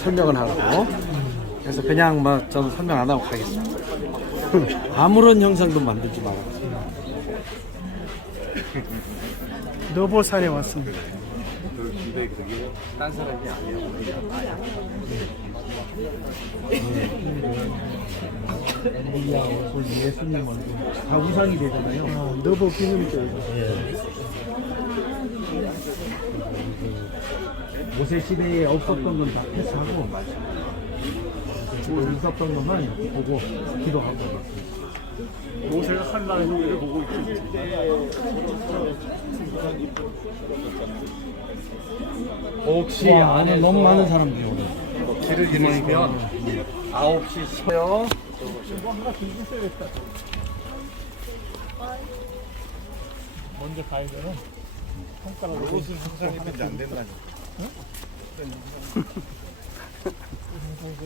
설명을 하고. 그래서 그냥 막 저는 설명 안 하고 가겠습니다. 아무런 형상도 만들지 말아요. 너보산에 왔습니다. 딴 사람이 아니에요. 예수님 얼굴 다 우상이 되잖아요. 너보 기념교회. 모세 시대에 없었던 건 다 패스하고 있었던 것만 보고 기도하고 있습니다. 모세가 한나의 노래를 보고 있겠지. 혹시 아는 너무 많은 사람들이 오늘 길을 잃으시면 9시 10분 먼저 가야 되나? 손가락으로 무슨 상상했는지 안 된다니.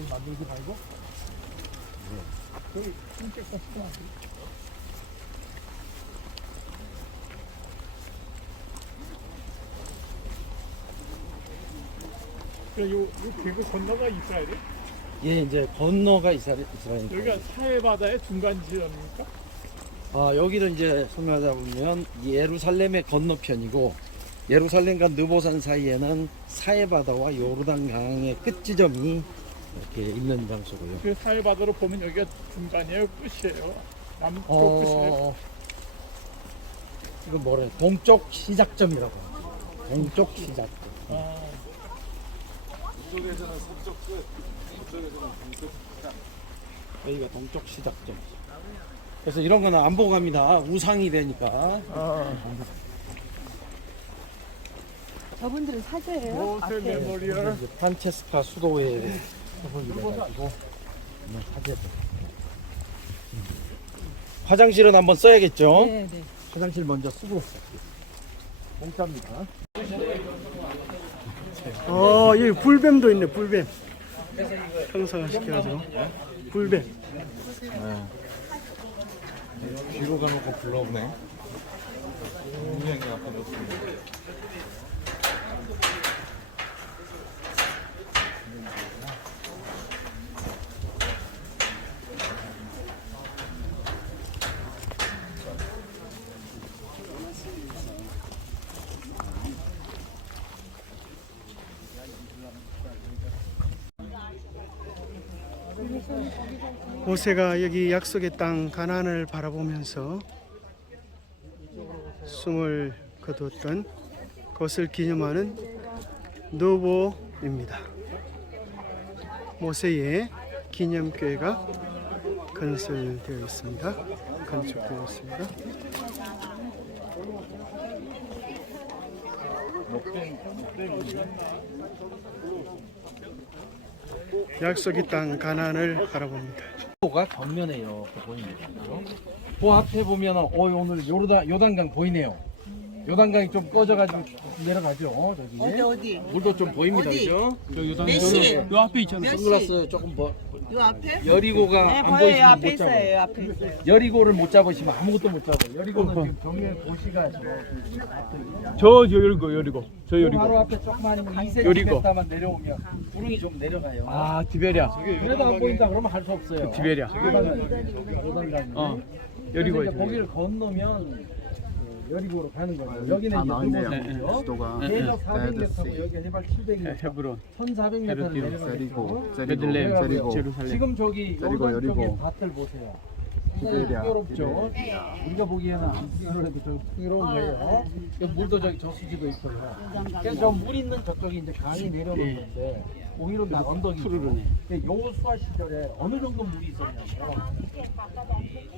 만들지 말고. 저기 손짓 같은 거. 요 계곡 건너가 이스라엘이? 예, 이제 건너가 이스라엘. 여기가 사해바다의 중간 지점입니까? 여기는 이제 설명하자 보면 예루살렘의 건너편이고 예루살렘과 느보산 사이에는 사해바다와 요르단강의 끝 지점이 이렇게 있는 장소고요. 그 사해바다로 보면 여기가 중간이에요, 끝이에요. 남쪽 끝이에요. 이건 뭐래? 동쪽 시작점이라고. 동쪽 시작점. 이쪽에서는 서쪽 끝, 이쪽에서는 동쪽 끝. 여기가 동쪽 시작점. 그래서 이런 거는 안 보고 갑니다. 우상이 되니까. 저분들은 사제예요? 모세 메모리얼. 이제 프란체스카 수도에 가지고 사제. 화장실은 한번 써야겠죠? 네, 네. 화장실 먼저 쓰고 공짜입니다. 여기 불뱀도 있네, 불뱀. 형상화 시켜가지고. 불뱀. 뒤로 가놓고 불러보네. 분명히 아까 놓습니다. 모세가 여기 약속의 땅 가나안을 바라보면서 숨을 거두었던 것을 기념하는 노보입니다. 모세의 기념교회가 건설되어 있습니다. 건축되어 있습니다. 약속의 땅 가나안을 바라봅니다. 가 정면에 이렇게 보입니다. 그 앞에 보면은 오늘 요단강 보이네요. 요단강이 좀 꺼져가지고 내려가죠. 저기 어디? 물도 좀 보입니다. 어디? 그죠? 몇 시? 요 앞에 있잖아. 몇 시? 선글라스 조금 요 앞에? 여리고가 네, 안 보여요. 보이시면 앞에 못 잡아요. 있어요. 앞에 있어요. 여리고를 못 잡으시면 아무것도 못 잡아요. 여리고는 지금 경유의 도시가 저 여리고. 저 바로 앞에 조그만 2cm 여리고. 만 내려오면 구릉이 좀 내려가요. 아, 디베리아. 그래도 안 보인다 그러면 할 수 없어요. 디베리아. 요단강. 여리고 그래서 이제 거기를 건너면 여리고로 가는 거죠. 여기는 이제 나오네요. 수도가 수도가 해저 400m고 여기 해발 700m, 헤브론. 1,400m를 세리고, 내려가지고 베들레헴, 세리고, 제루살렘. 지금 저기 세리고, 요단 쪽에 여리고. 밭들 보세요. 디베리아, 풍요롭죠. 우리가 보기에는 안 풍요로워도 저 풍요로운 거예요. 물도 저기 저수지도 있고요. 그래서 저 물 있는 저쪽이 이제 강이 내려오는 건데 오히려 다 언덕이죠. 여호수아 시절에 어느 정도 물이 있었냐면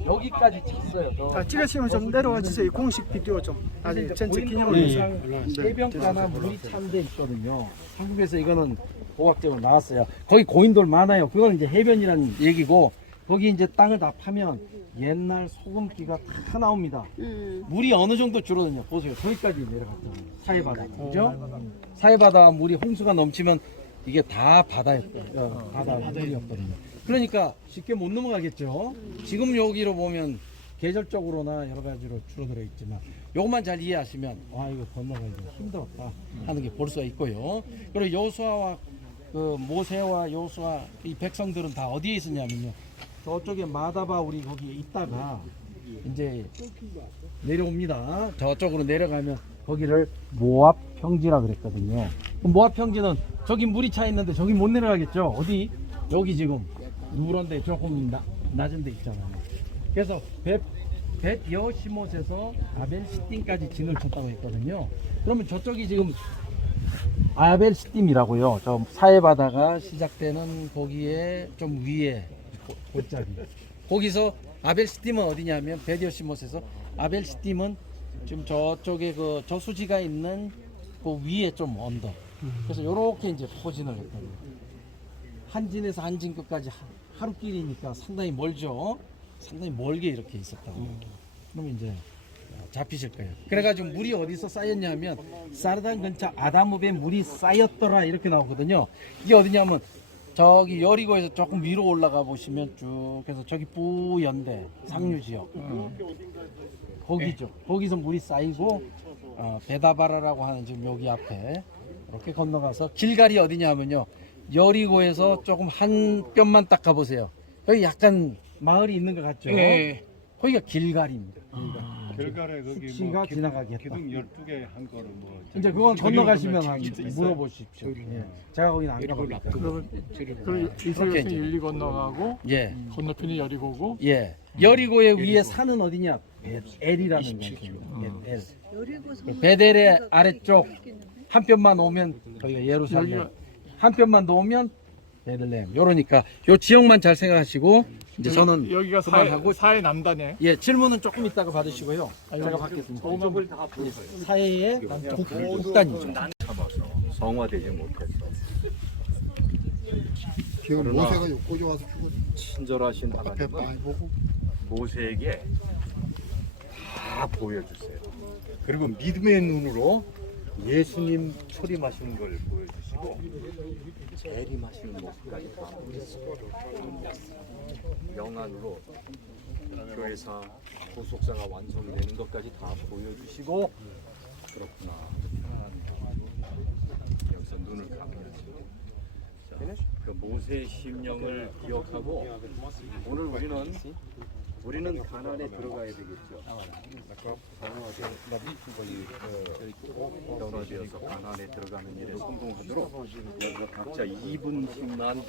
여기까지 찼어요. 찍으시면 좀 내려와 주세요. 이 공식 비디오 좀. 아직 전체 기념을 위해서. 해변가나 물이 찬 데 있거든요. 한국에서 이거는 고학적으로 나왔어요. 거기 고인돌 많아요. 그건 이제 해변이라는 얘기고 거기 이제 땅을 다 파면 옛날 소금기가 다 나옵니다. 물이 어느 정도 줄어드냐 보세요. 저기까지 내려갔잖아요. 사해바다, 그죠? 사해바다 물이 홍수가 넘치면 이게 다 바다였어요. 바다 물이었거든요. 그러니까 쉽게 못 넘어가겠죠. 지금 여기로 보면 계절적으로나 여러 가지로 줄어들어 있지만 요것만 잘 이해하시면 와 이거 건너가기 힘들었다 하는 게 볼 수가 있고요. 그리고 여호수아와 그 모세와 요수와 이 백성들은 다 어디에 있었냐면요. 저쪽에 마다바 우리 거기에 있다가 이제 내려옵니다. 저쪽으로 내려가면 거기를 모압 평지라 그랬거든요. 그럼 모압 평지는 저기 물이 차 있는데 저기 못 내려가겠죠. 어디? 여기 지금 누런데 조금 낮은 데 있잖아요. 그래서 벳 여시못에서 아벨 시딤까지 진을 쳤다고 했거든요. 그러면 저쪽이 지금 아벨 시딤이라고요. 저 사해 바다가 시작되는 거기에 좀 위에 골짜기. 거기서 아벨 시딤은 어디냐면 벳 여시못에서 아벨 시딤은 지금 저쪽에 그 저수지가 있는 그 위에 좀 언덕. 그래서 요렇게 이제 포진을 했거든요. 한 진에서 한 진 끝까지 하루길이니까 상당히 멀죠. 상당히 멀게 이렇게 있었다고. 그러면 이제 잡히실 거예요. 그래가지고 물이 어디서 쌓였냐면 사르단 근처 아다무베 물이 쌓였더라 이렇게 나오거든요. 이게 어디냐면 저기 여리고에서 조금 위로 올라가 보시면 쭉 해서 저기 뿌연대 상류 지역 거기죠. 거기서 물이 쌓이고 베다바라라고 하는 지금 여기 앞에 이렇게 건너가서 길갈이 어디냐면요. 여리고에서 조금 한 뼘만 딱 가보세요. 여기 약간 마을이 있는 것 같죠? 거기가 길갈입니다. 결과에 거기 수치가 지나가게 했다. 기둥 12개 한 거를 뭐 이제 그건 건너가시면 물어보십시오. 예. 제가 거기는 안 가보니까. 그럼 그렇게 이스라엘은 이제. 일리 건너가고 예, 건너편이 여리고고 예. 여리고의 위에 산은 어디냐? 벳엘이라는 곳입니다. 벳엘. 그 베델의 아래쪽 한 뼘만 오면 거기가 예루살렘. 여기가- 한 뼘만 더 오면 베들레헴. 요러니까 요 지역만 잘 생각하시고 이제 저는 여기가 그만하고 사해 남단에 예, 질문은 조금 이따가 받으시고요. 제가 받겠습니다. 사해의 북단이죠. 성화되지 못했어. 지금 모세가 욕구지 와서 죽어 친절하신 앞에 하나님은 많이 보고 모세에게 다 보여주세요. 그리고 믿음의 눈으로 예수님 초림하시는 걸 보여주시고 재림하시는 모습까지 다 보여주세요. 영안으로 교회사 구속사가 완성되는 것까지 다 보여주시고 그렇구나. 여기서 눈을 감으시고 그 모세의 심령을 기억하고 오늘 우리는 가나안에 들어가야 되겠죠. 변화되어서 가나안에 들어가는 일에 성공하도록 여러분 각자 2분씩만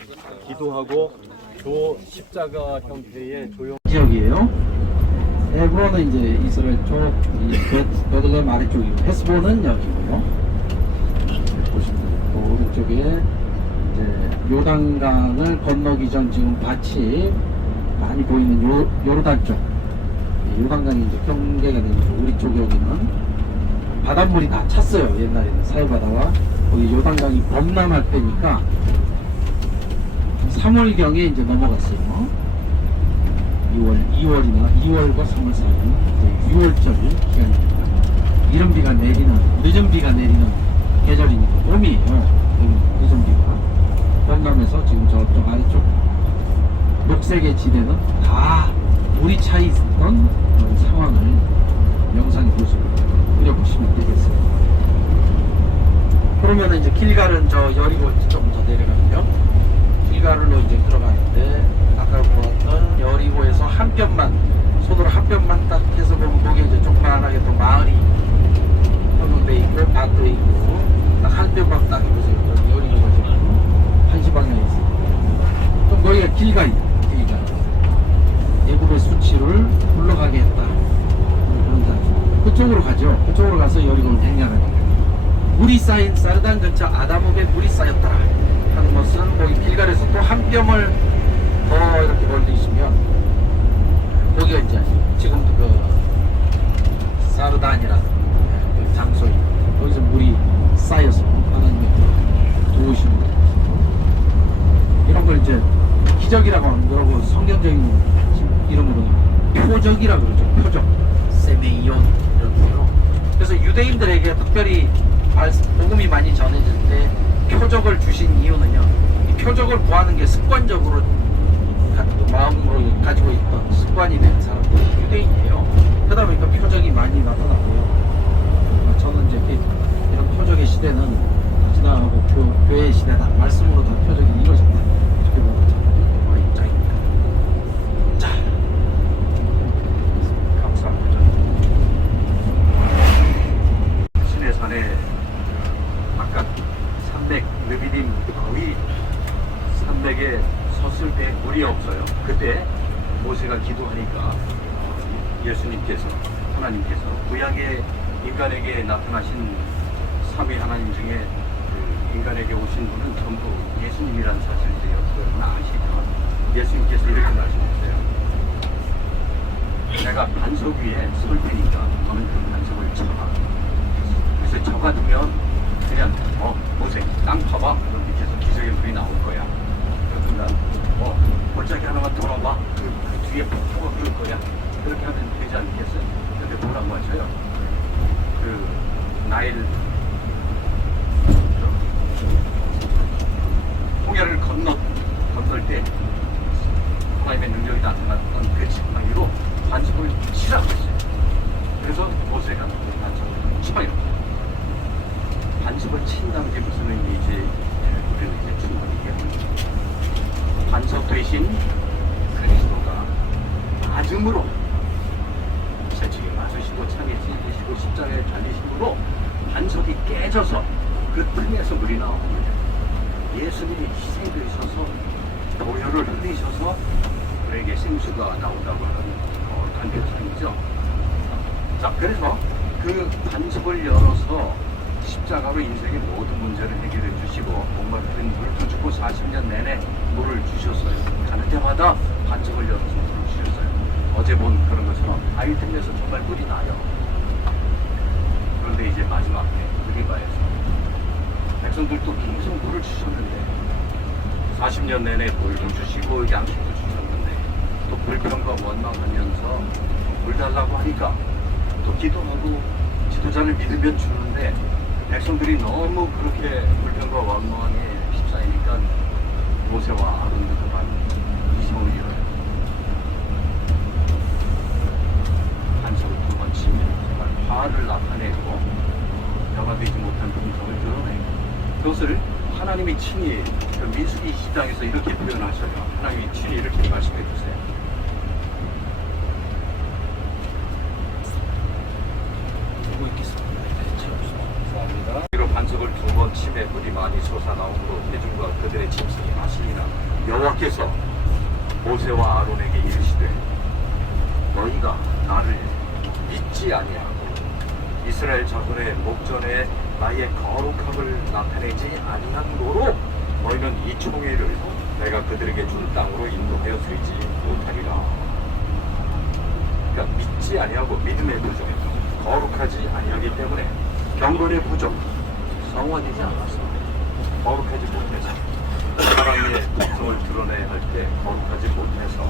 기도하고 조 십자가 형태의 조용 지역이에요. 헤브론은 이제 이스라엘 쪽, 베들레헴 아래쪽이고 헤스본은 여기고요. 보시면 또 오른쪽에 이제 요단강을 건너기 전 지금 밭이 많이 보이는 요르단 쪽. 요단강이 이제 경계가 되니까 우리 쪽 여기는 바닷물이 다 찼어요. 옛날에는 사해바다와 거기 요단강이 범람할 때니까 3월경에 이제 넘어갔어요. 2월과 3월 사이 6월절 기간입니다. 이른 비가 내리는 늦은 비가 내리는 계절이니까 봄이에요. 늦은 비가 범람해서 지금 저쪽 아래쪽 녹색의 지대는 다 물이 차 있던 그런 상황을 영상에 보시고 그려보시면 되겠어요. 그러면 이제 길갈은 저 여리고 조금 더 내려가면요. 길갈로 이제 들어가는데 아까 보았던 여리고에서 한 뼘만 손으로 한 뼘만 딱 해서 보면 거기에 이제 조그만하게 또 마을이 형성돼 있고 밭도 있고 딱 한 뼘만 딱 보세요. 여리고가 지금 한시 방향에 있어요. 그럼 거기가 길갈이에요. 예굽의 수치를 물러가게 했다. 그런 자 그쪽으로 가죠. 그쪽으로 가서 여리고를 공략하는 거예요. 물이 쌓인 사르단 근처 아다목에 물이 쌓였다 하는 것은 거기 길갈에서 또 한 뼘을 더 이렇게 올리시면 거기가 이제 지금도 그 사르단이라는 그 장소에 거기서 물이 쌓여서 하나님의 도우심을 이런 걸 이제 기적이라고 하는 거라고 성경적인 이름으로는 표적이라고 그러죠. 표적 세메이온 이런 거로. 그래서 유대인들에게 특별히 복음이 많이 전해질 때 표적을 주신 이유는요. 이 표적을 구하는 게 습관적으로 마음으로 가지고 있던 습관이 된 사람들이 유대인이에요. 그러다 보니까 표적이 많이 나타나고요. 저는 이제 이런 표적의 시대는 지나가고 교회 시대다 말씀으로 다 표적이 이루어졌다 이렇게 보고 우리 입장입니다. 자, 감사합니다. 시내산에 아까 산맥 느비딤 거의 산맥에 섰을 때 물이 없어요. 그때 모세가 기도하니까 예수님께서 하나님께서 구약의 인간에게 나타나신 삼위 하나님 중에 그 인간에게 오신 분은 전부 예수님이라는 사실을 여러분 아시죠? 예수님께서 이렇게 말씀하셨어요. 내가 반석 위에 설 테니까 너는 그 반석을 쳐봐. 그래서 쳐가두면 그냥 모세 땅 파봐. 그 밑에서 기적의 불이 나올 거야. 그러면 골짜기 하나만 돌아봐. 그 뒤에 폭포가 흐를 거야. 그렇게 하면 되지 않겠어요? 근데 뭐라고 하셔요? 그 나일 홍해를 건널 때 하나님의 능력이 나타났던 그 지팡이로 반석을 치라고 했어요. 그래서 모세가 반석을 치봐요. 반석을 친다는 게 무슨 의미인지 우리는 이제 충분히 이해합니다. 반석 대신 그리스도가 맞음으로 새치기 맞으시고 창에 찔리시고 십자가에 달리심으로 반석이 깨져서 그 틈에서 물이 나오는 거예요. 예수님이 희생되셔서 보혈을 흘리셔서 우리에게 생수가 나온다고 하는 관계상이죠. 자, 그래서 그 반석을 열어서 십자가로 인생의 모든 문제를 해결해 주시고 목마른 물도 주고 40년 내내 물을 주셨어요. 가는 데마다 반석을 열어서 물을 주셨어요. 어제 본 그런 것처럼 아이템에서 정말 물이 나요. 그런데 이제 마지막에 느리바에서 백성들도 계속 물을 주셨는데 40년 내내 물도 주시고 양식도 주셨는데 또 불평과 원망하면서 물 달라고 하니까 또 기도하고 지도자를 믿으면 주는데 백성들이 너무 그렇게 불평과 원망에 휩싸이니까 모세와 아론도 그만 이성을 잃어요. 반석을 두 번 치면 정말 화를 나타내고 변화되지 못한 품성을 드러내고 그것을 하나님이 친히 그 민수기 20장에서 이렇게 표현하셔요. 하나님이 친히 이렇게 말씀해 주세요. 보고 있겠습니다. 그리고 반석을 두 번 침에 물이 많이 솟아나오므로 대중과 그들의 짐승이 마시니라. 여호와께서 모세와 아론에게 이르시되 너희가 나를 믿지 아니하고 이스라엘 자손의 목전에 나의 거룩함을 나타내지 아니함으로 너희는 이 총회를 내가 그들에게 준 땅으로 인도하여 드리지 못하리라. 그러니까 믿지 아니하고 믿음의 부족, 거룩하지 아니하기 때문에 경건의 부족, 성화되지 않았어. 거룩하지 못해서 하나님의 특성을 드러내야 할 때 거룩하지 못해서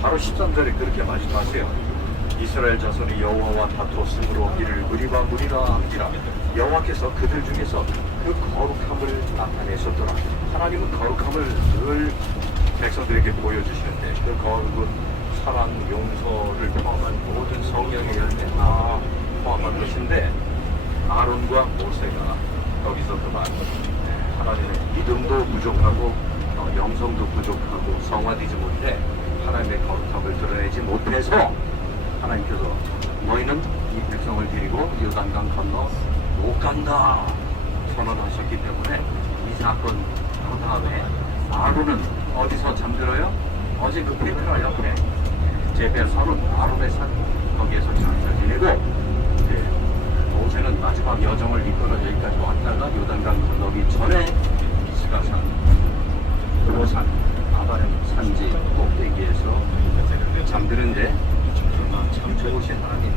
바로 13절에 그렇게 말씀하세요. 이스라엘 자손이 여호와와 다투었으므로 이를 무리라 함지라. 여호와께서 그들 중에서 그 거룩함을 나타내셨더라. 하나님은 거룩함을 늘 백성들에게 보여주시는데 그 거룩은 사랑, 용서를 포함한 모든 성령의 열매 다 포함한 것인데 아론과 모세가 여기서 그만 하나님의 믿음도 부족하고 영성도 부족하고 성화되지 못해 하나님의 거룩함을 드러내지 못해서 하나님께서 너희는 이 백성을 데리고 요단강 건너 못 간다 선언하셨기 때문에 이 사건 그 다음에 아론은 어디서 잠들어요? 어제 그 페트라 옆에 제베산은 아론의 산 거기에서 잠잘 지내고 이제 모세는 마지막 여정을 이끌어 여기까지 왔다가 요단강 건너기 전에 미스가산 도산 아바렘 산지 꼭대기에서 잠드는데 참 좋으신 하나님.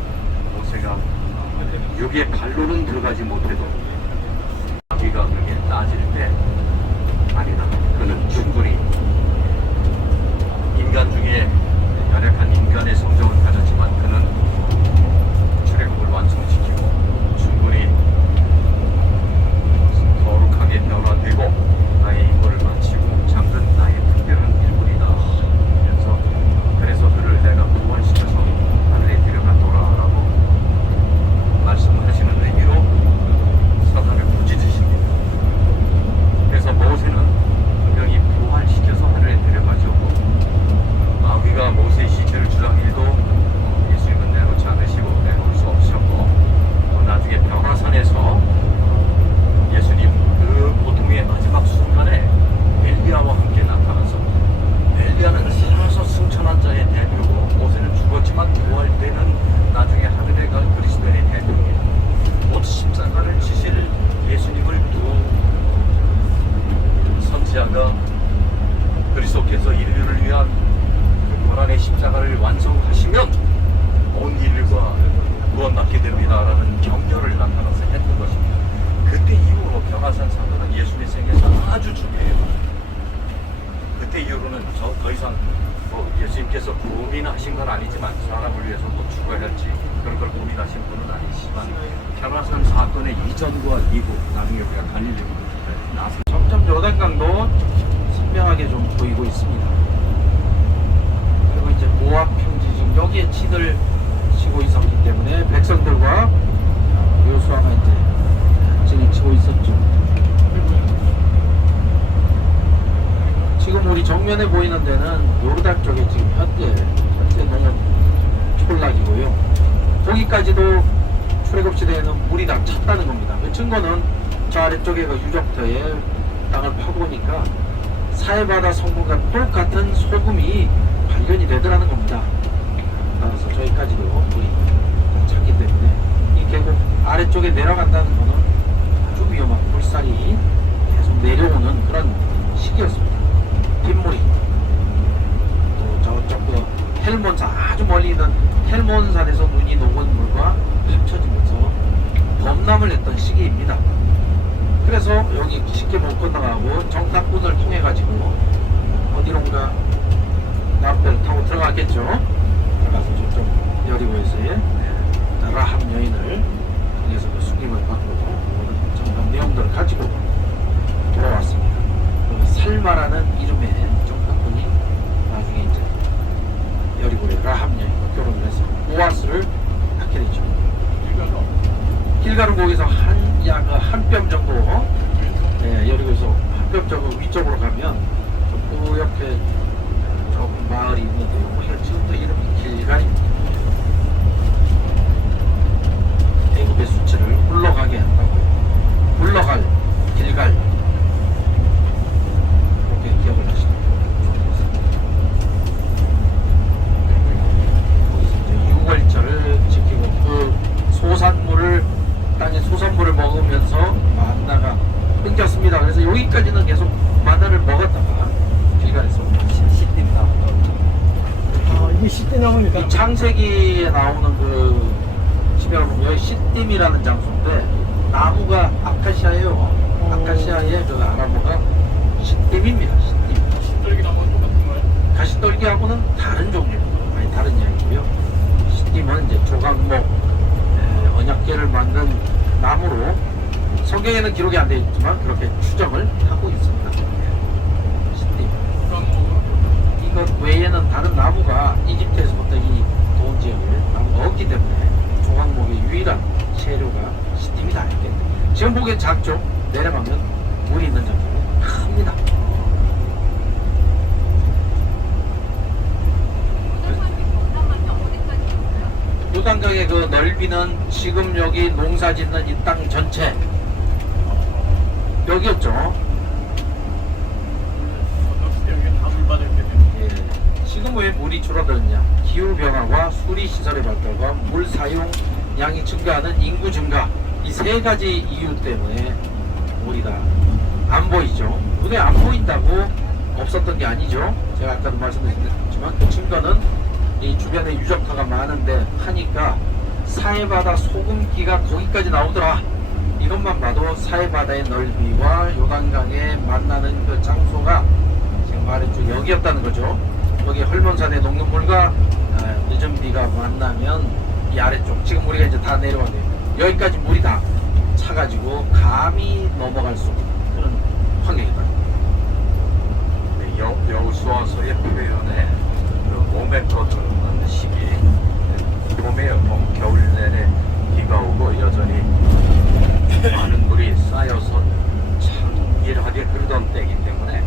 모세가 육의 발로는 들어가지 못해도 자기가 그렇게 따질 때 아니다. 그는 충분히 인간 중에 연약한 인간의 성정을 가졌지만 그는 출애굽을 완성시키고 충분히 거룩하게 변화되고 나의 임무를 마치고 잠든 나의 특별한 일꾼이다. 그래서 그를 내가 구원시켜서 하늘에 데려가노라라고 말씀하시는 의미로 어디선가 그리스도께서 인류를 위한 그 고난의 십자가를 완성하시면 온 인류가 구원받게 됩니다라는 격려를 나타나서 했던 것입니다. 그때 이후로 변화산 사건은 예수님의 생애에서 아주 중요해요. 그때 이후로는 더 이상 예수님께서 고민하신 건 아니지만 사람을 위해서 또 죽어야 할지 그런 걸 고민하신 분은 아니지만 변화산 사건의 이전과 이후 나중에 우리가 갈릴리로 나서 점점 요단강도 선명하게 좀 보이고 있습니다. 그리고 이제 모압 평지 지금 여기에 진을 치고 있었기 때문에 백성들과 여호수아가 이제 진을 치고 있었죠. 지금 우리 정면에 보이는 데는 요르단 쪽에 지금 현재 농업 촌락이고요. 거기까지도 출애굽시대에는 물이 다 찼다는 겁니다. 그 증거는 저 아래쪽에 그 유적터에 땅을 파보니까 사해바다 성분과 똑같은 소금이 발견이 되더라는 겁니다. 따라서 저기까지도 물이 찼기 때문에 이 계곡 아래쪽에 내려간다는 거는 아주 위험한 물살이 계속 내려오는 그런 시기였습니다. 빗물이 또 저쪽 그 헬몬산 아주 멀리 있는 헬몬산에서 눈이 녹은 물과 합쳐지면서 범람을 했던 시기입니다. 그래서 여기 쉽게 못 건너가고 정탁군을 통해 가지고 어디론가 남배를 타고 들어갔겠죠. 들어가서 저쪽 여리고에서의 라합 여인을 통해서 그 숙임을 받고 모든 정확한 내용들을 가지고 돌아왔습니다. 그 살마라는 이름의 정탁군이 나중에 이제 여리고의 라합 여인과 결혼을 해서 보아스를 낳게 되죠. 길가는 거기서 한 뼘 정도 여리고에서 한 뼘 정도 위쪽으로 가면 좀 뿌옇게 조금 마을이 있는데요. 우리가 지금부터 이름이 길갈입니다. 애굽의 수치를 물러가게 한다고 물러갈 길갈 이렇게 기억을 하시면 좋겠습니다. 거기서 이제 6월절을 지키고 그 소산물을 땅에 소산물을 먹으면서 만나가 끊겼습니다. 그래서 여기까지는 계속 만나를 먹었다가 길갈에서 시띠 나오고 이게 시대나무니까 이 창세기에 나오는 그 지명을 보면 여기 시띠이라는 장소인데 나무가 아카시아예요. 아카시아의 그 아람어가 시띠입니다. 시띠. 가시떨기 나무는 똑같은 거예요? 가시떨기하고는 다른 종류입니다. 아니 다른 이야기고요. 시띠는 이제 조각목 언약궤를 만든 나무로 성경에는 기록이 안 되어 있지만 그렇게 추정을 하고 있습니다. 시띠. 이것 외에는 다른 나무가 이집트에서부터 이 도원 지역에 나무가 없기 때문에 조각목의 유일한 재료가 시띠이 다 있기 때문에 지금 보기엔 작죠. 내려가면 물이 있는 장소는 큽니다. 요단강의 그 넓이는 지금 여기 농사 짓는 이 땅 전체 여기였죠. 여기 다 물받을 때 예. 지금 왜 물이 줄어들었냐? 기후변화와 수리시설의 발달과 물 사용량이 증가하는 인구 증가 이 세 가지 이유 때문에 물이 다 안 보이죠. 눈에 안 보인다고 없었던 게 아니죠. 제가 아까도 말씀드렸지만 그 증거는 이 주변에 유적터가 많은데 하니까 사해바다 소금기가 거기까지 나오더라. 이것만 봐도 사해바다의 넓이와 요단강에 만나는 그 장소가 지금 말했죠. 여기였다는 거죠. 여기 헐몬산의 녹는 물과 늦은 비가 만나면 이 아래쪽 지금 우리가 이제 다 내려왔네요. 여기까지 물이 다 차가지고 감히 넘어갈 수 없는 그런 환경이다. 여호수아서의 표현에 그 몸에 떠드는 시기 봄에 겨울 내내 비가 오고 여전히 많은 물이 쌓여서 창길하게 흐르던 때이기 때문에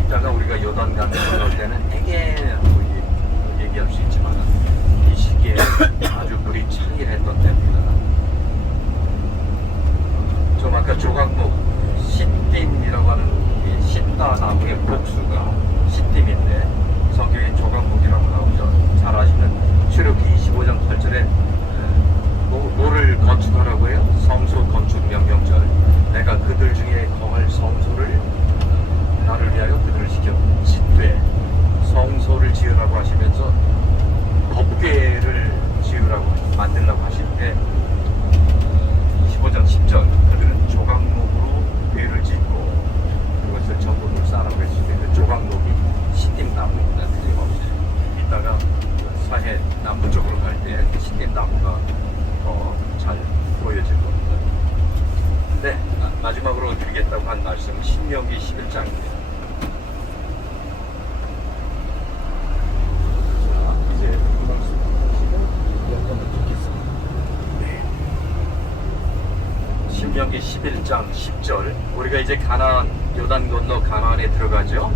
이따가 우리가 요단강을 건널 때는 되게 얘기할 수 있지만 이 시기에 아주 물이 창길했던 때입니다. 좀 아까 조각목 시띠이라고 하는 이 시따 나무의 복수가 시띠인데 성경에 조각목이라고 나오죠. 잘 아시는 출애굽기 25장 8절에 노를 건축하라고 해요. 성소 건축 명령절. 내가 그들 중에 거할 성소를 나를 위하여 11장 10절 우리가 이제 가나안 요단 건너 가나안에 들어가죠.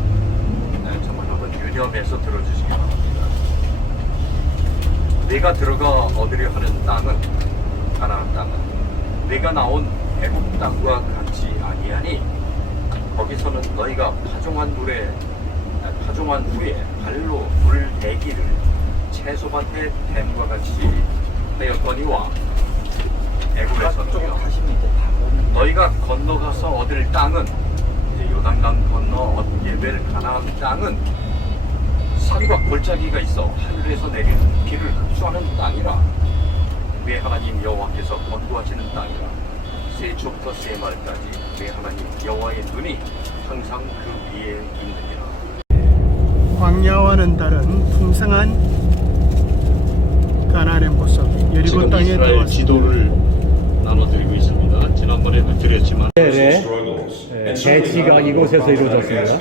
네, 정말 한번 유념해서 들어주시기 바랍니다. 내가 들어가 얻으려 하는 땅은 가나안 땅은 내가 나온 애굽 땅과 같지 아니하니 거기서는 너희가 파종한 후에 발로 물 대기를 채소밭에 댐과 같이 하였거니와 애굽에서는요 너희가 건너가서 얻을 땅은 이제 요단강 건너 예벨 가나안 땅은 산과 골짜기가 있어 하늘에서 내리는 비를 흡수하는 땅이라 내 하나님 여호와께서 건도하시는 땅이라 세초부터 세말까지 내 하나님 여호와의 눈이 항상 그 위에 있느니라. 광야와는 다른 풍성한 가나안의 모습. 여리고 지금 땅에 이스라엘 들어왔습니다. 지도를 나눠드리고 있습니다. 지난번에도 드렸지만 대치가 이곳에서 이루어졌습니다.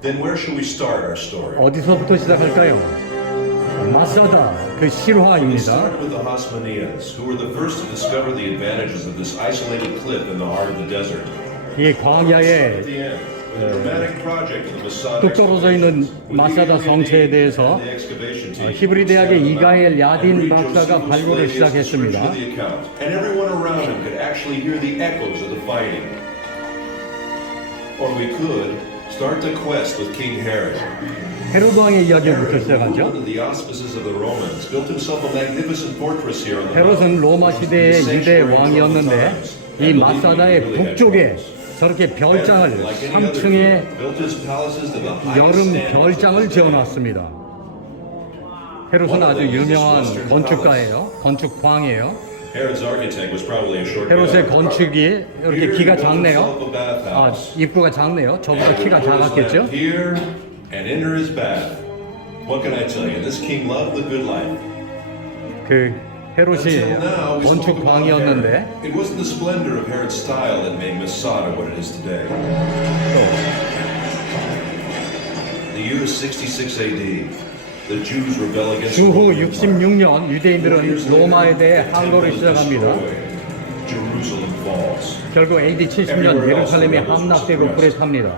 Then where should we start our story? 어디서부터 시작할까요? 마사다 그 We 실화입니다. start with the Hasmoneans, who were the first to discover the advantages of this isolated cliff in the heart of the desert. 이 At 광야에 the end, with the dramatic project of the Masada 뚝 떨어져 있는 expedition, 마사다 with the 성체에 대해서 and the excavation team, 히브리 대학의 settled 이가엘 and 야딘 read 박사가 Josephus 발굴을 Flavius' 시작했습니다. description of the account. And everyone around him could actually hear the echoes of the fighting. Or we could start the quest with King Herod. 헤로드 왕의 이야기부터 Herod, 시작하죠. under the auspices of the Romans, built himself a magnificent fortress here on the 헤롯은 mountain. 로마 시대의 유대 왕이었는데 이 마사다의 북쪽에 저렇게 별장을 3층에 여름 별장을 지어놨습니다. 헤롯은 아주 유명한 건축가예요. 건축광이에요. Herod's architect was probably a short 헤롯의 guy. 건축이 이렇게 키가 작네요. Himself a bathhouse. 입구가 작네요. 저보다 키가 And he 작았겠죠? went here and enter his bath. What can I tell you? This king loved the good life. 그 헤롯이 Until now, we spoke about 건축광이었는데 Herod. It wasn't the splendor of Herod's style that made Masada what it is today. The year is 66 AD. The Jews rebel against the 주후 Roman Empire. 66년 유대인들은 로마에 대해 항거를 시작합니다. Jerusalem falls. 결국 AD 70년 예루살렘이 함락되고 불에 탑니다.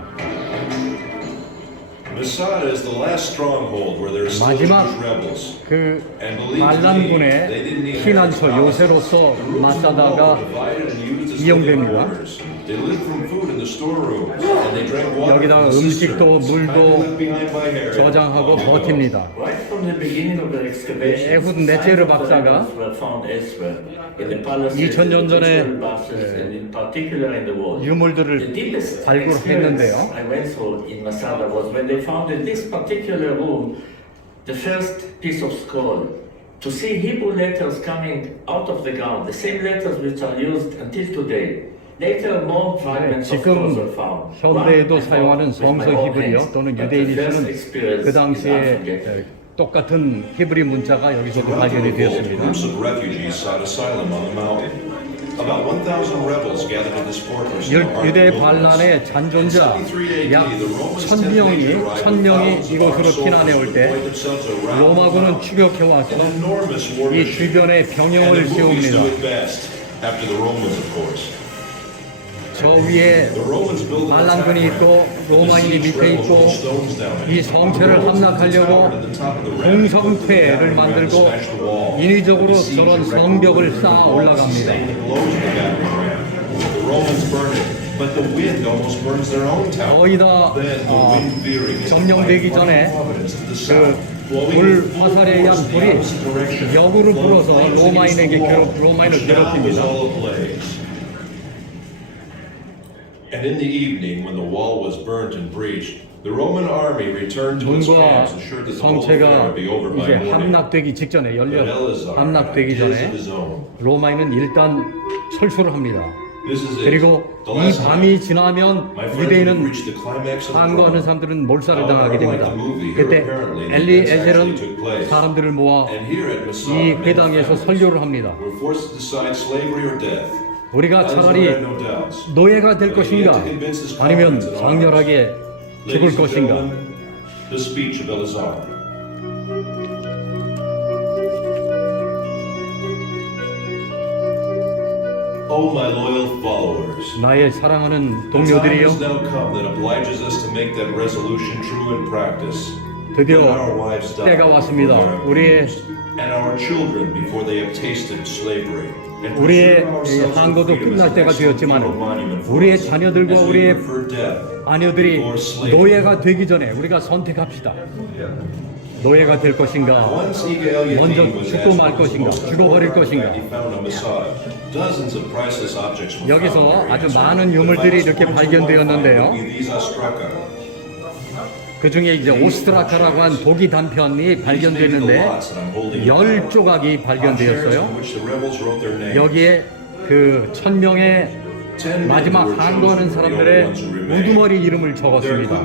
Masada is the last stronghold where there are still 마지막 Jewish rebels. 그 말란군의 피난처 요새로서 마사다가 이용됩니다. 여기다가 음식도 물도 저장하고 버팁니다. Right from the beginning of the excavation, 에훗 네체르 박사가 were found elsewhere, in the palaces, 2000년 전에 in the baths, and in particular in the walls. The 유물들을 deepest 발굴했는데요. experience I went through in Masada was when they found in this particular room the first piece of scroll. To see Hebrew letters coming out of the ground, the same letters which are used until today. Later, more fragments of scrolls were 지금 found. 현대에도 One I 사용하는 found with my 성서 own 히브리어 hands, 또는 but 유대인이 the first 쓰는 experience 그 is 당시에 unforgettable. 똑같은 히브리 문자가 여기서도 발견이 되었습니다. Groups of refugees sought asylum on the mountain. About 1,000 rebels gathered at this fortress in the heart of the 유대 wilderness. 반란의 잔존자 약 1,000명이 이곳으로 피난해 올 때 로마군은 추격해 와서 이 주변에 병영을 세웁니다. 저 위에 반란군이 있고 로마인이 밑에 있고 이 성체를 함락하려고 공성패를 만들고 인위적으로 저런 성벽을 쌓아 올라갑니다. 거의 다 점령되기 전에 그 불 화살에 의한 불이 역으로 불어서 로마인을 괴롭힙니다. And in the evening, when the wall was burnt and breached, the Roman army returned to its 문과 camps, assured that the whole affair 성체가 would be over by 이제 morning. 함락되기 직전에 But Eleazar had 함락되기 ideas 전에 of his own. 로마인은 일단 철수를 합니다. This is it. 그리고 The 이 last 밤이 night, 지나면 my friends would 유대인은 reach the climax of the 항거하는 drama. 사람들은 몰살을 당하게 됩니다. 그때 엘리에셀은 사람들을 모아 And here at 이 Masada, 회당에서 설교를 합니다. we're forced to decide slavery or death. 우리가 차라리 no doubts. 노예가 될 것인가 아니면 장렬하게 죽을 Ladies and 것인가. gentlemen, the speech of Eleazar. Oh, my loyal followers. 나의 사랑하는 The time 동료들이여, has now come that obliges us to make that resolution true in practice. 드디어 Let our wives die 때가 왔습니다. before they are 우리의 abused, and our children before they have tasted slavery. And 우리의 preserve ourselves for 한거도 freedom 끝날 as an 때가 excellent 되었지만 monument for 우리의 us, 자녀들과 as we 우리의 prefer death 아녀들이 before slavery. 노예가 되기 전에 우리가 선택합시다. 노예가 될 것인가, Once Yigael 먼저 Yadin was 죽고 asked 말 what was 것인가, most 죽어버릴 important 것인가. fact he found on Messiah. Dozens of priceless objects were 여기서 found there. 아주 Answer. 많은 If I 유물들이 must 이렇게 point to one 발견되었는데요. find, it would be these ostraka. 그 중에 이제 오스트라카라고 한 독이 단편이 발견됐는데 10조각이 발견되었어요. 여기에 그 1000명의 마지막 항거하는 사람들의 우두머리 이름을 적었습니다.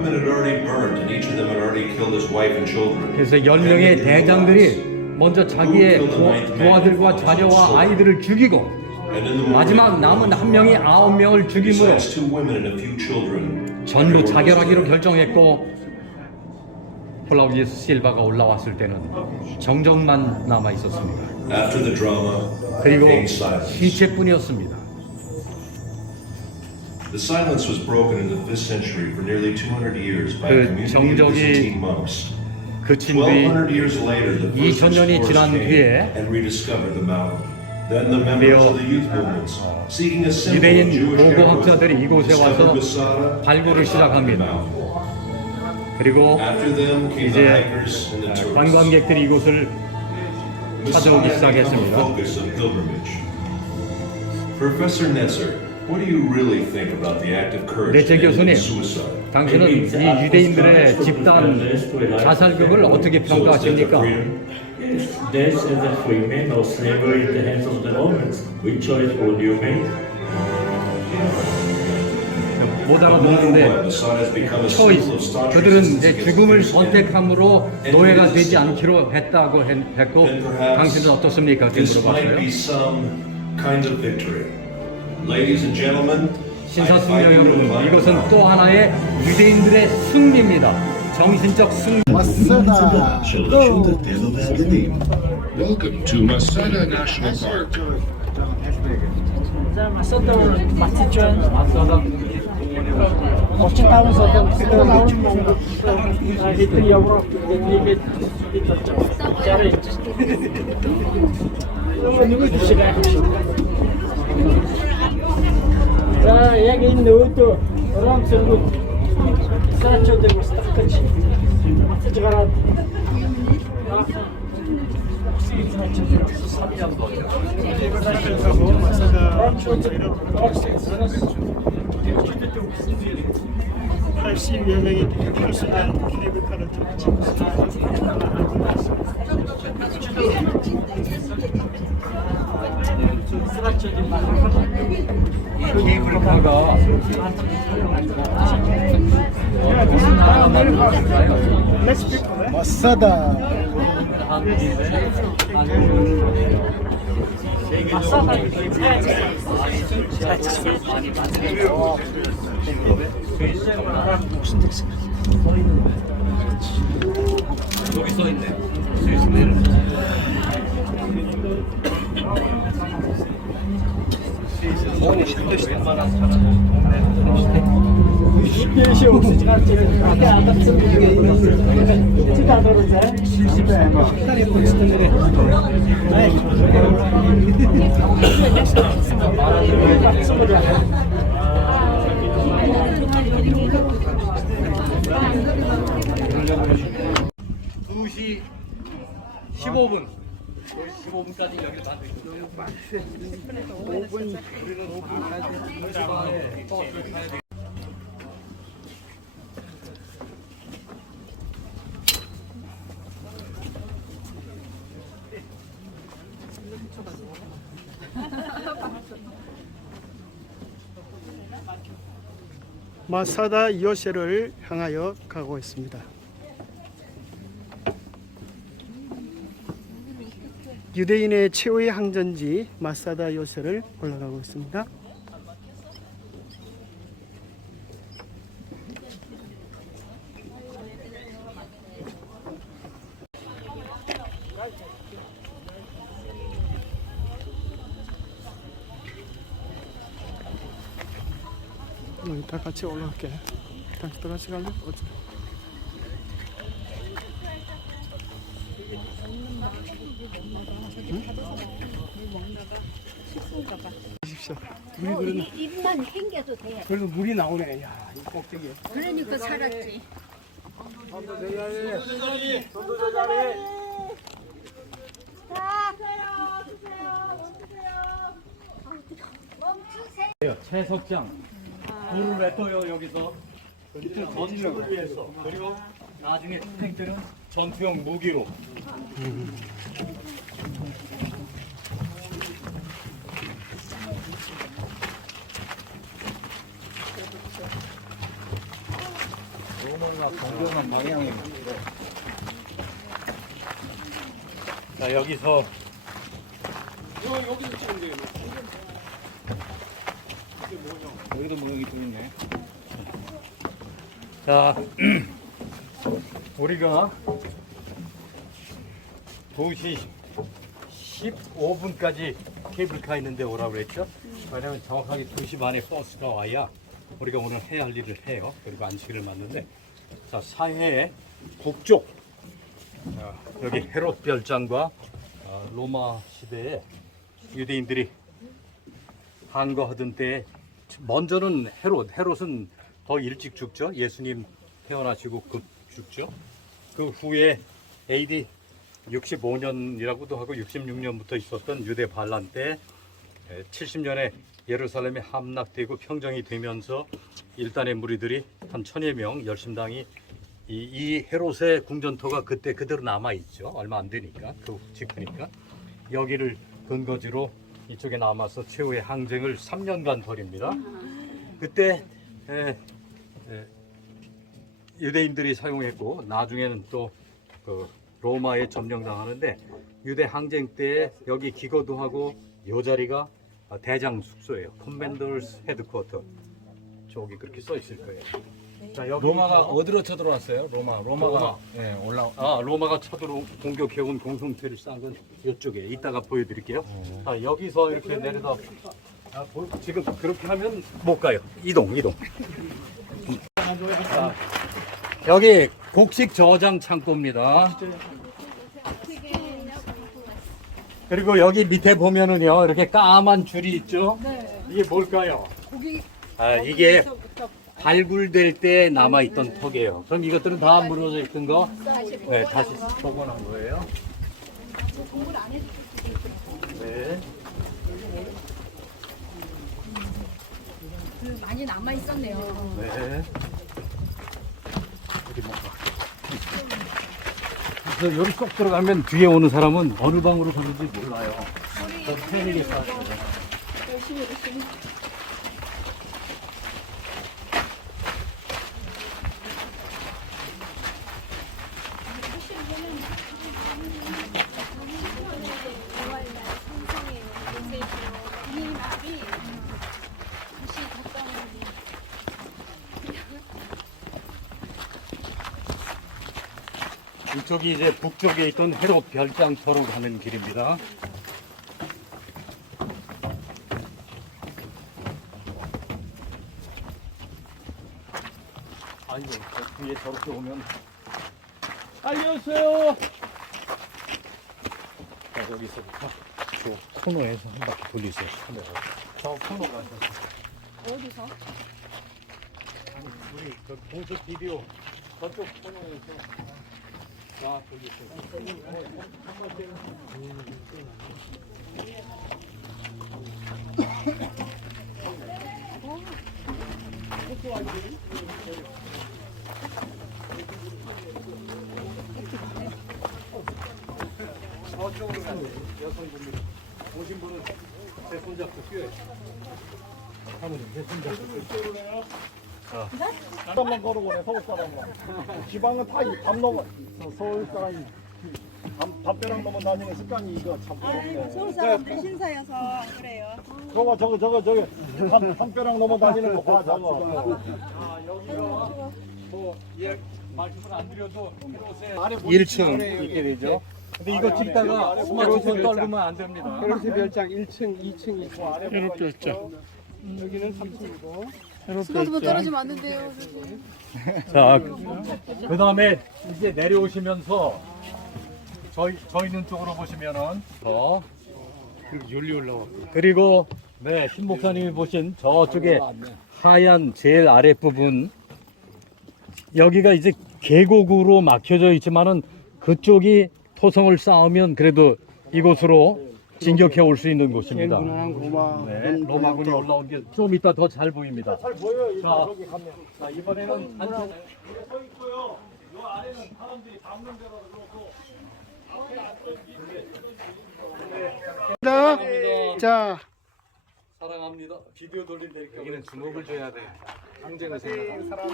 그래서 10명의 대장들이 먼저 자기의 부하들과 자녀와 아이들을 죽이고 마지막 남은 한 명이 9명을 죽임으로 전부 자결하기로 결정했고, 플라우디우스 실바가 올라왔을 때는 정적만 남아 있었습니다. 그리고 시체뿐이었습니다. The silence was broken in the 5th century for nearly 200 years by a 그 community of 정적이 Byzantine monks. 그친 뒤 1200 years later, the first 2000년이 explorers 지난 came 뒤에 and rediscovered the mountain. Then the members of the youth movements, seeking a symbol of 유대인 Jewish 고고학자들이 heritage, 이곳에 와서 discovered Masada 발굴을 and 시작합니다. the mountain. 그리고 After them came the 이제 hikers and the tourists. 관광객들이 이곳을 찾아오기 Masada had become the 시작했습니다. focus of pilgrimage. Professor Netzer, what do you really think about the act of courage 네체 to end 교수님, in suicide? 당신은 이 유대인들의 집단 자살극을 어떻게 평가하십니까? Death as a freeman or slavery in the hands of the Romans. Which choice would you make? 못 No matter what, 알아듣는데 Masada has become a 초이스, symbol of staunch 그들은 resistance 이제 against 죽음을 Christianity. 선택함으로 노예가 되지 않기로 했다고 했고, Then perhaps 당신은 어떻습니까? 이렇게 this might 물어봤어요. be some kind of victory. Ladies and gentlemen, 신사숙녀 여러분, 이것은 또 하나의 유대인들의 승리입니다. 정신적 승리. 마사다. Welcome to Masada National Park. 여기 있는 것도 orang seru sacho de mustaqil ticaret 케이블카가 마사다. 여기 써 있네. 스위스는 (2시 15분) 15분까지 여기를 다 있어요. 5분. 마사다 요새를 향하여 가고 있습니다. 유대인의 최후의 항전지 마사다 요새를 올라가고 있습니다. 이따 같이 올라갈게. 당신도 같이 갈래? 어째? 입만 헹겨도 돼. 그래도 물이 나오네. 야, 이 꼭대기. 그러니까 살았지. 채석장 불을 왜 떠요 여기서? 이틀 건축을 위해서. 그리고 나중에 탱크는 전투용 무기로. 공정한 방향이. 자 여기서 여기도 모형이 좀 있네. 자 우리가 2시 15분까지 케이블카 있는데 오라고 그랬죠? 왜냐면 정확하게 2시 반에 버스가 와야 우리가 오늘 해야 할 일을 해요. 그리고 안식일을 맞는데 자 사해의 북쪽 여기 헤롯 별장과 로마 시대에 유대인들이 항거하던 때에 먼저는 헤롯은 더 일찍 죽죠. 예수님 태어나시고 그 죽죠. 그 후에 AD 65년이라고도 하고 66년부터 있었던 유대 반란 때 70년에 예루살렘에 함락되고 평정이 되면서 일단의 무리들이 한 1000여 명 열심당이 이 헤롯의 궁전터가 그때 그대로 남아 있죠. 얼마 안 되니까 그 직후니까 여기를 근거지로 이쪽에 남아서 최후의 항쟁을 3년간 벌입니다. 그때 유대인들이 사용했고 나중에는 또 그 로마에 점령당하는데 유대 항쟁 때 여기 기거도 하고 요 자리가 대장 숙소예요. 커맨더스 헤드쿼터. 저기 그렇게 써 있을 거예요. 자, 여기 로마가 어디로 쳐들어왔어요? 로마가 로마가 쳐들어 공격해온 공성체를 쌓은 건 이쪽에 이따가 보여드릴게요. 자, 여기서 이렇게 내려다 지금 그렇게 하면 못 가요. 이동. 자, 여기 곡식 저장 창고입니다. 그리고 여기 밑에 보면은요 이렇게 까만 줄이 있죠. 이게 뭘까요? 이게 발굴될 때 남아있던 턱이에요. 그럼 이것들은 다 무너져 있던 거 다시 복원한 거예요. 네. 많이 남아 있었네요. 네. 그래서 여기 쏙 들어가면 뒤에 오는 사람은 어느 방으로 가는지 몰라요. 저 패닉이 쌓여요. 열심히. 이쪽이 이제 북쪽에 있던 헤롯 별장터로 가는 길입니다. 아니요, 저 뒤에 저렇게 오면 알려주세요. 자, 여기서부터 저 코너에서 한 바퀴 돌리세요. 저 코너 가셔서. 어디서? 아니, 우리 그 공식 비디오 저쪽 코너에서. 자, 저기 저쪽으로 가세요. 여성분들 오신 분은 제 손잡고 뛰어요. 사모님 제 손잡고 뛰어요. 사람만 걸어보네, 서울 사람만. 지방은 다 담 넘어. 서울 사람이 담벼락 넘어 다니는 습관이 이거 참 부럽네. 서울 사람들 신사여서 그래요. 저거 담벼락 넘어 다니는 거 봐, 저거. 여기요. 예, 말씀을 안 드려도 헤롯의 1층 있게 되죠. 근데 이거 찍다가 스마트폰 떨구면 안 됩니다. 헤롯의 별장 1층, 2층 있고 아래 헤롯 별장. 여기는 3층이고. 수가도 떨어지면 안 된대요. 자, 그 다음에 이제 내려오시면서 저희는 쪽으로 보시면은 그리고 네, 신 목사님이 보신 저쪽에 하얀 제일 아랫부분 여기가 이제 계곡으로 막혀져 있지만은 그쪽이 토성을 쌓으면 그래도 이곳으로 진격해 올 수 있는 곳입니다. 네, 로마군이 올라온 게 좀 이따 더 잘 보입니다. 잘 보여요. 자, 저기 가면. 자, 이번에는 단체 서 있고요. 요 아래는 사람들이 담는 데라서 그렇고 앞에 앉아있는데 자, 사랑합니다. 비디오 돌린다니까 여기는 주목을 줘야 돼. 항쟁을 생각하고.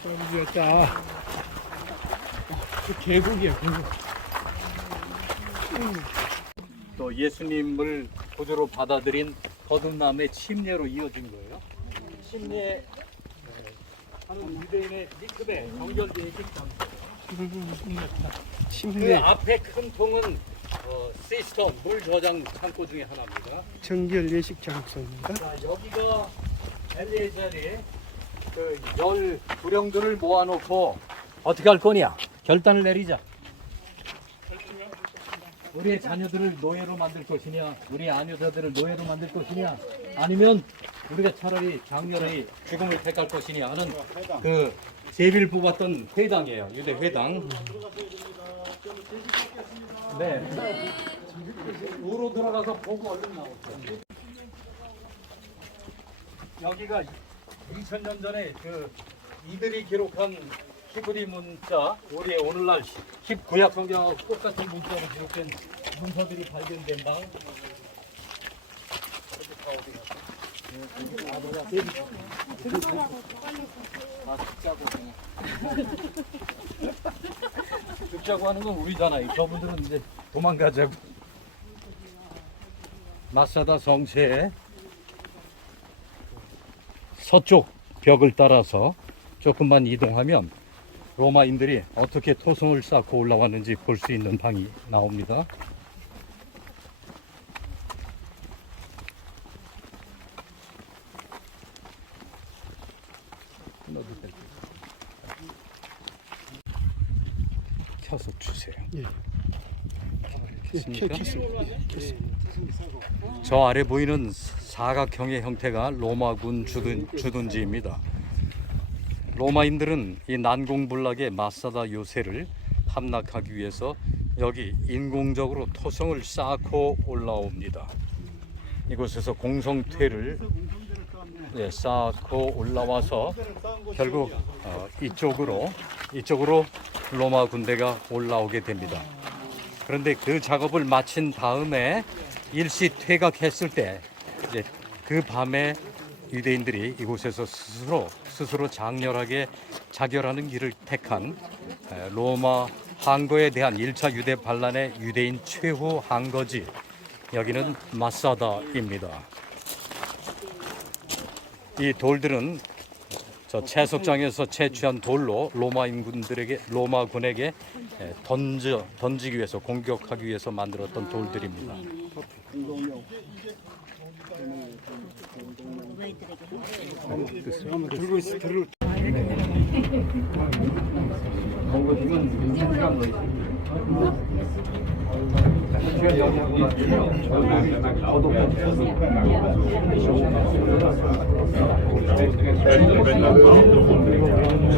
사랑합니다. 또 예수님을 구주로 받아들인 거듭남의 침례로 이어진 거예요. 침례 하는 유대인의 리급의 정결 예식 장소. 그 앞에 큰 통은 시스템 물 저장 창고 중에 하나입니다. 정결 예식 장소입니다. 자, 여기가 엘리에셀이 그 12령들을 모아놓고 어떻게 할 거냐 결단을 내리자. 우리의 자녀들을 노예로 만들 것이냐, 우리의 아녀자들을 노예로 만들 것이냐, 아니면 우리가 차라리 장렬히 죽음을 택할 것이냐 하는 그 제비를 뽑았던 회당이에요. 유대 회당. 네. 우로 들어가서 보고 얼른 나오세요. 여기가 2000년 전에 그 이들이 기록한 히브리 문자, 우리의 오늘날 구약 성경하고 똑같은 문자로 기록된 문서들이 발견된 방. 죽자고 하는 건 우리잖아요. 저분들은 이제 도망가자고. 마사다 성체의 서쪽 벽을 따라서 조금만 이동하면 로마인들이 어떻게 토성을 쌓고 올라왔는지 볼 수 있는 방이 나옵니다. 켜서 주세요. 저 아래 보이는 사각형의 형태가 로마군 주둔지입니다. 로마인들은 이 난공불락의 마사다 요새를 함락하기 위해서 여기 인공적으로 토성을 쌓고 올라옵니다. 이곳에서 공성퇴를 쌓고 올라와서 결국 이쪽으로 로마 군대가 올라오게 됩니다. 그런데 그 작업을 마친 다음에 일시 퇴각했을 때 이제 그 밤에 유대인들이 이곳에서 스스로 장렬하게 자결하는 길을 택한 로마 항거에 대한 1차 유대 반란의 유대인 최후 항거지, 여기는 마사다입니다. 이 돌들은 저 채석장에서 채취한 돌로 로마군에게 던지기 위해서, 공격하기 위해서 만들었던 돌들입니다. 들고 있어, 들을.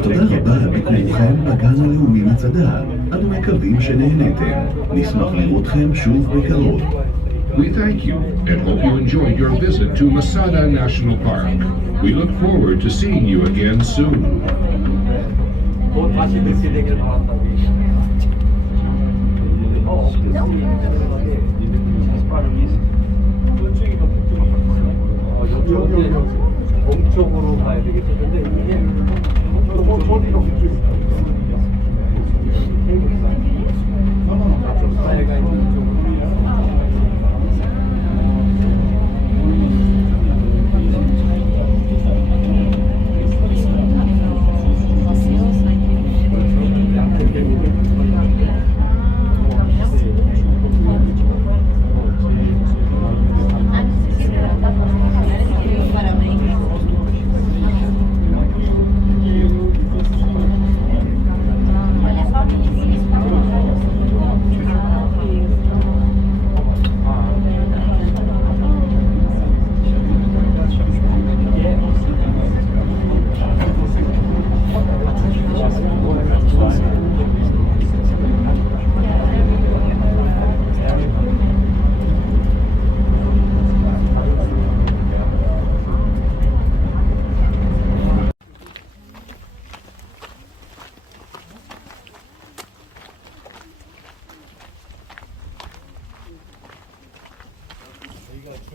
תודה רבה ביקורכם בגן הלאומי מצדה. אנו מקווים שנהניתם. נשמח לראותכם שוב בקרוב. We thank you and hope you enjoyed your visit to Masada National Park. We look forward to seeing you again soon. 또 다시 늦게 되길 바란다고. 여기 동쪽으로 가야 되겠죠. 근데 이게 저기가 사회가 있는 쪽으로.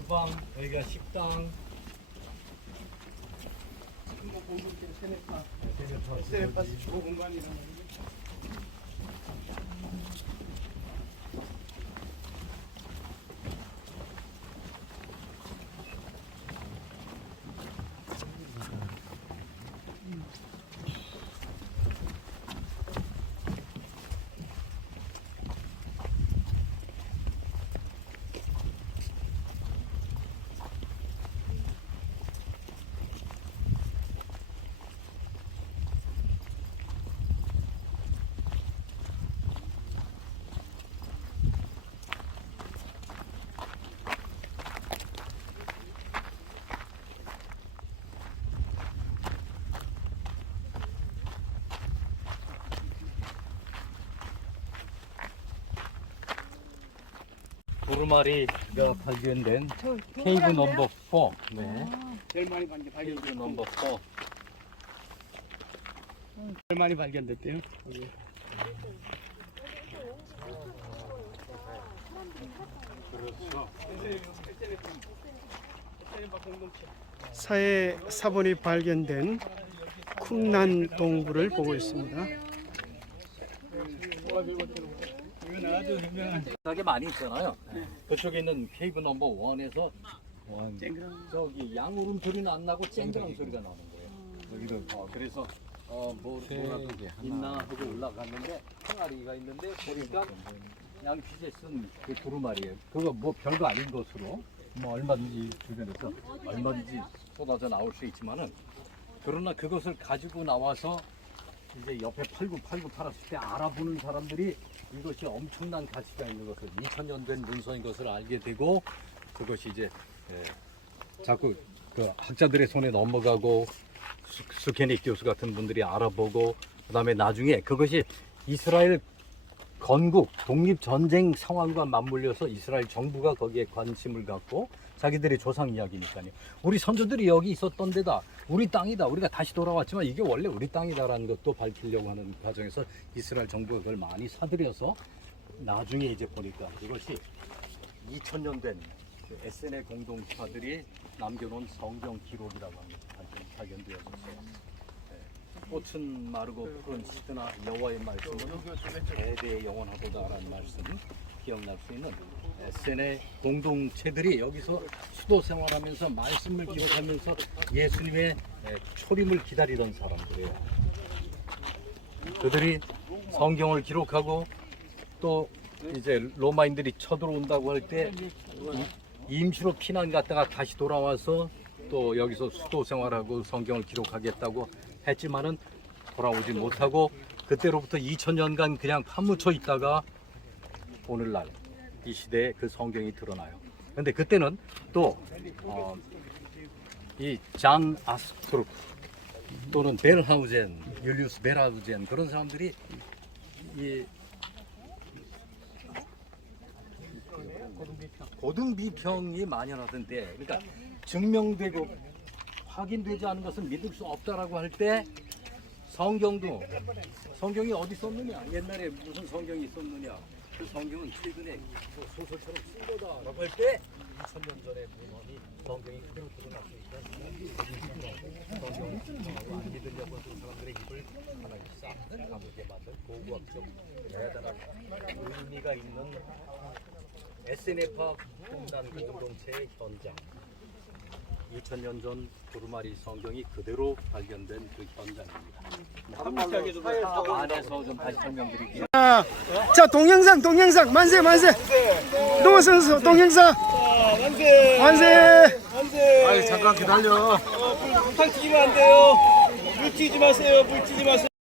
주방, 여기가 식당. 두루마리가 발견된 케이브 넘버 4. 네. 제일 많이 발견. 케이브 넘버 4. 제일 많이 발견됐대요. 사해 사본이 발견된 쿰난 동굴을 보고 있습니다. 비슷하게 많이 있잖아요. 그쪽에 있는 케이브 넘버 1에서 저기 양울음 소리는 안 나고 쨍그랑 소리가 나는 거예요. 여기도 그래서 뭐라도 있나 하고 올라갔는데 항아리가 있는데 보니까 양피제 쓴 그 두루마리예요. 그거 뭐 별거 아닌 것으로 뭐 얼마든지 주변에서 얼마든지 쏟아져 나올 수 있지만은 그러나 그것을 가지고 나와서 이제 옆에 팔고 팔았을 때 알아보는 사람들이 이것이 엄청난 가치가 있는 것을 2000년 된 문서인 것을 알게 되고 그것이 이제 자꾸 그 학자들의 손에 넘어가고 스케닉 교수 같은 분들이 알아보고 그다음에 나중에 그것이 이스라엘 건국 독립전쟁 상황과 맞물려서 이스라엘 정부가 거기에 관심을 갖고 자기들의 조상 이야기니까요. 우리 선조들이 여기 있었던 데다 우리 땅이다. 우리가 다시 돌아왔지만 이게 원래 우리 땅이다라는 것도 밝히려고 하는 과정에서 이스라엘 정부가 그걸 많이 사들여서 나중에 이제 보니까 이것이 2000년 된 SNL 공동체들이 남겨놓은 성경 기록이라고 합니다. 발견되었어요. 꽃은 마르고 푸른 시드나 여호와의 말씀은 대대에 영원하도다라는 말씀 기억날 수 있는 SNL 공동체들이 여기서 수도 생활하면서 말씀을 기록하면서 예수님의 초림을 기다리던 사람들이에요. 그들이 성경을 기록하고 또 이제 로마인들이 쳐들어온다고 할 때 임시로 피난 갔다가 다시 돌아와서 또 여기서 수도 생활하고 성경을 기록하겠다고 했지만은 돌아오지 못하고 그때로부터 2000년간 그냥 파묻혀 있다가 오늘날 이 시대에 그 성경이 드러나요. 그런데 그때는 또 이 잔 아스트루크 또는 벨하우젠, 율리우스 벨하우젠 그런 사람들이 이 고등비평이 만연하던 때, 그러니까 증명되고 확인되지 않은 것은 믿을 수 없다라고 할 때 성경이 어디 있었느냐? 옛날에 무슨 성경이 있었느냐? 그 성경은 최근에 소설처럼 쓴 거다라고 할 때 2000년 전에 문헌이 성경이 그대로 드러났으니까 성경을 안 믿으려고 하는 사람들의 입을 하나씩 싹 가물게 만든 고고학적 대단한 의미가 있는 SNF와 쿰난 공동체의 현장. 2000년 전 두루마리 성경이 그대로 발견된 그 현장입니다. 안에서 좀 다시 설명드릴게요. 자, 동영상 만세. 동영상 만세. 아니 잠깐 기다려. 불 튀기면 안 돼요. 불 튀지 마세요.